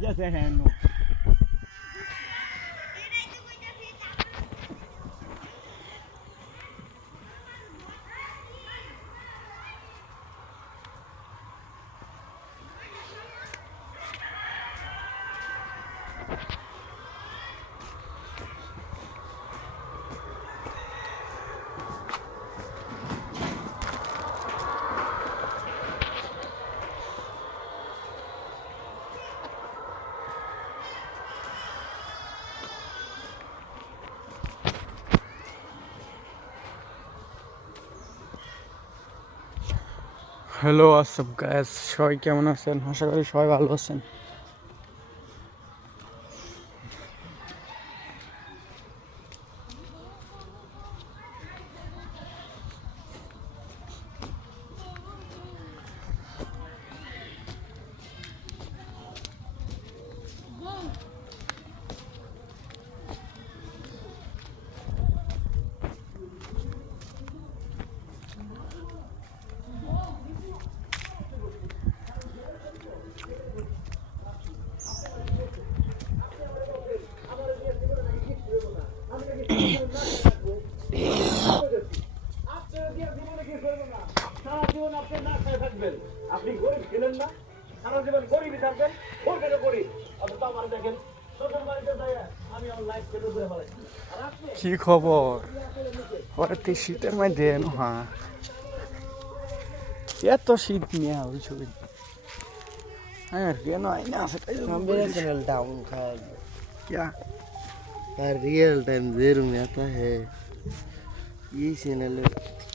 Ya se no. Hello আসসালাম guys, সবাই কেমন আছেন? আশা করি সবাই ভালো আছেন। আপনি গরিব ছিলেন না, সারা জীবন গরিবই থাকবেন, গরিবেরও গরিব। অথচ আমার দেখেন শ্বশুর বাড়িতে যাই আমি আমার লাইফ কেটে ধরে ফেলাইছি। কি খবর? ওরা তো শীতের মধ্যে হ্যাঁ এত শীত নিয়ে হয়েছে কেন আইনা আছে चैनल डाउन खाया क्या यार रियल टाइम जेरो में आता है ये चैनल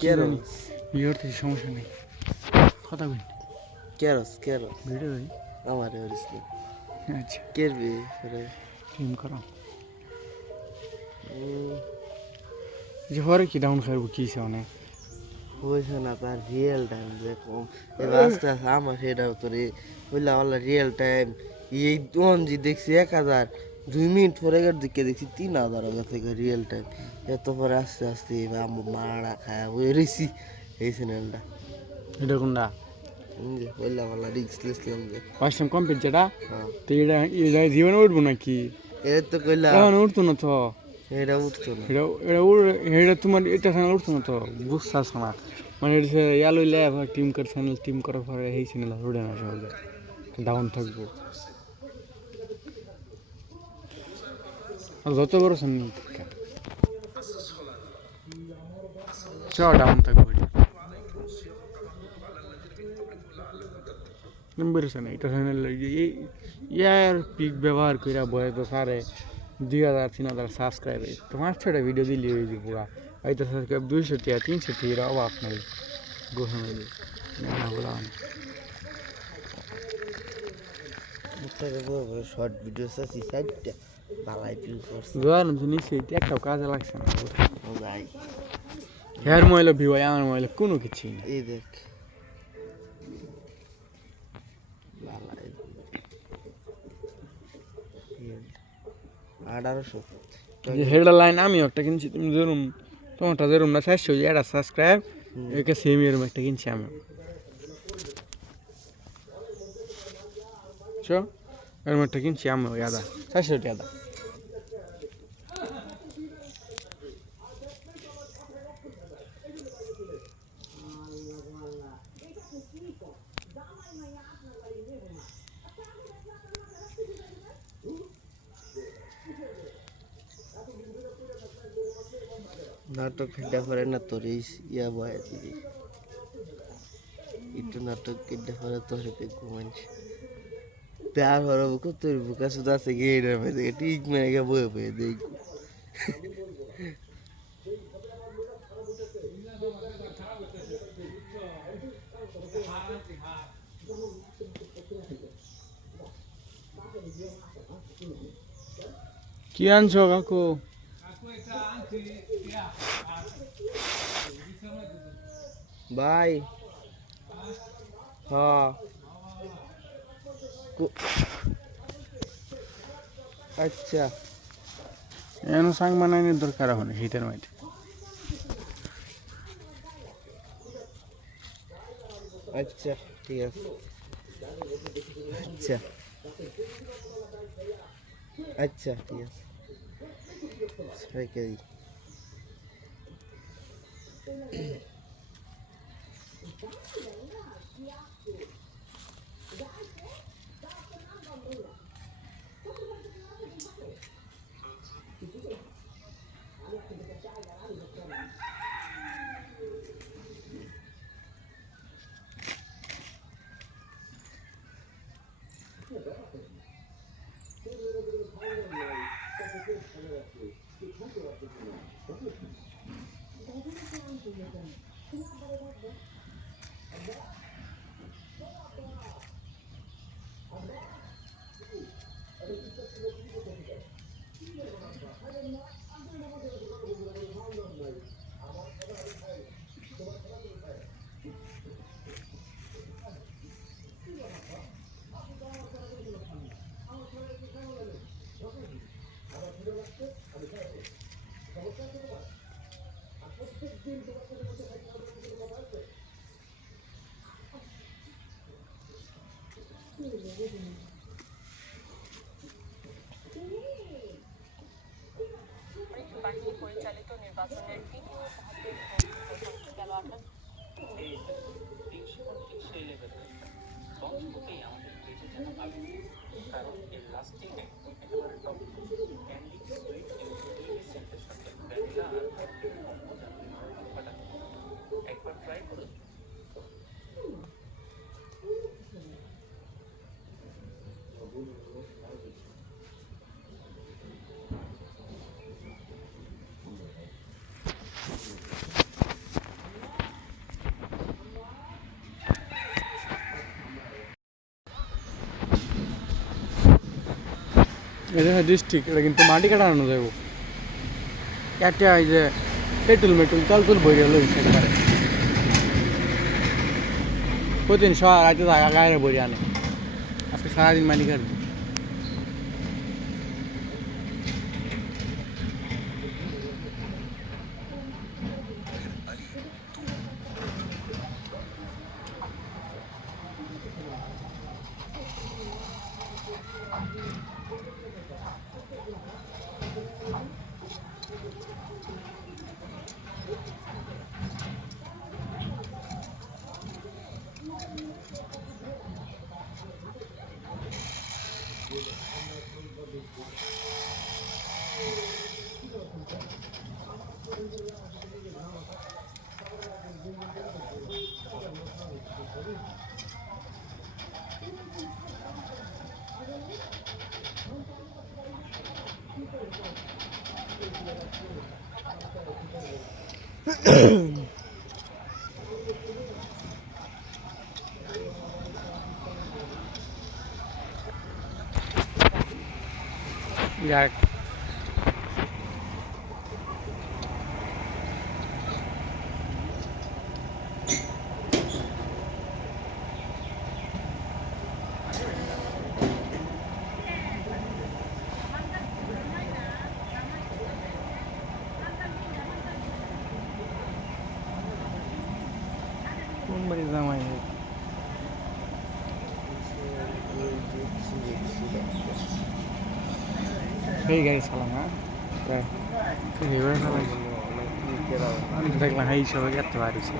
कैरोस ভিডিওর থেকে সমস্যা নেই, কথা বলি कैरोस ভিডিও ভাই। हमारे और इसमें আচ্ছা केर भी अरे টিম করো যে পরে কি ডাউন খাইব কি অনেক হয়েছে না তার রিয়েল টাইম দেখো এবার আস্তে আস্তে আমার সেটাও তো রে বললাম আল্লাহ রিয়েল টাইম এই জি দেখছি 1000 2 মিনিট পরে দিকে দেখছি 3000 থেকে রিয়েল টাইম এত পরে আস্তে আস্তে এবার আমার মারা খায় হয়ে রয়েছি এই চ্যানেলটা এটা কোনটা বললাম আল্লাহ রিক্স লিসলাম যে ফার্স্ট টাইম কমপ্লিট যেটা হ্যাঁ তো এটা এটা জীবনে উঠবো নাকি? এর তো কইলাম এখন উঠতো না তো, এটা উঠতো না এটা এটা এটা তোমার এটা চ্যানেল উঠতো না তো, বুঝতেছ না মানে এটা ইয়া লইলে আবার টিম করার পরে এই চ্যানেল উঠে না সহজে, ডাউন থাকবো। আর যত বড় চ্যানেল চ ডাউন থাকবো বেরোছে না এটা চ্যানেল ইয়ার পিক ব্যবহার করে বয়স তো সারে 2000-3000 সাবস্ক্রাইবার, তোমার ছোটা ভিডিও দিলি হয়ে যাবো পুরা হয়তো সাবস্ক্রাইব 200 টিয়া 300 টিয়া অভাব নাই গোহনে বললাম শর্ট ভিডিও আছে সাইডটা বালাই ভিউ করছে গোয়ার নিচে একটাও কাজে লাগছে না যাই হেয়ার ময়লা ভিউ আমার ময়লা কোনো কিছুই না। এই দেখ বালাই 1800 যে হেডার লাইন আমি একটা কিনছি, তুমি যেরকম তোমারটা যেরকম না 400 এটা সাবস্ক্রাইব একে সেম এরকম একটা কিনছি আমি চ এরকম একটা কিনছি আমি ওই আদা 400 টাকা আদা নাটক খেডা করে না তোর এই ইয়া বয় দিদি একটু নাটক খেডা করে তোর ঘুমাইছি তার হর বুক তোর বুকা সুদা আছে গিয়ে এর মধ্যে ঠিক মেরে গে বয়ে বয়ে দেখ কি আনছো কাকু? ভাই হ্যাঁ আচ্ছা এনো সাং বানানোর দরকার এখন শীতের মধ্যে। আচ্ছা ঠিক আছে আচ্ছা আচ্ছা ঠিক আছে রেখে দিই। বাহিনী পরিচালিত নির্বাচনের তৃতীয় ধাপের ভোট শেষ গেল এটা ডিস্ট্রিক্ট, এটা কিন্তু মাটি কাটানো যাবো একটা এই যে পেট্রোল মেট্রোল চল চল বই গেল একবারে প্রতিদিন সবার রাইতে থাকা গায়ে বই আনে আজকে সারাদিন মাটি কাটবো যাক কোন বাড়ি জামাই সেই গাড়ি চালাম হ্যাঁ এইভাবে চালাই আমি তো দেখলাম এই সবাই এত বাড়িছে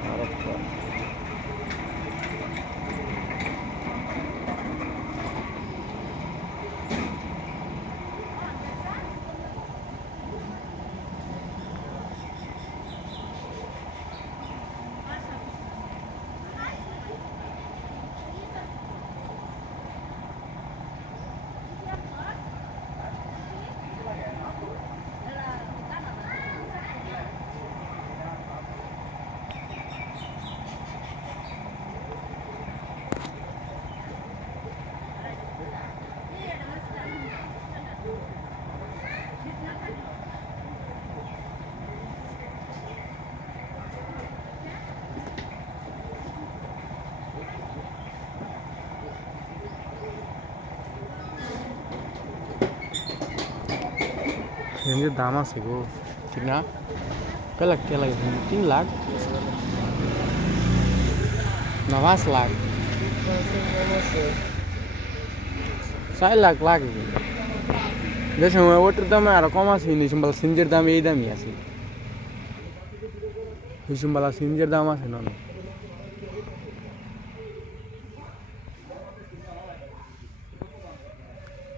এমনি দাম আছে গো ঠিক না কয় লাখ টাকা লাগে 3 লাখ না 5 লাখ 4 লাখ লাগবে যে সময় ওটার দামে আরো কম আছে নিসুম্বালা সিঞ্জের দাম এই দামই আছে নিসুম্বালা সিঞ্জের দাম আছে না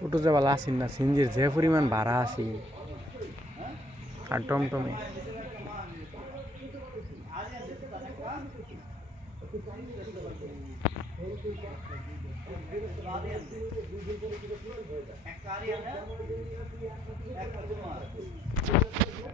ওটো যে বলা আসেন না সিঞ্জির যে পরিমাণ ভাড়া আছে আর টমটমে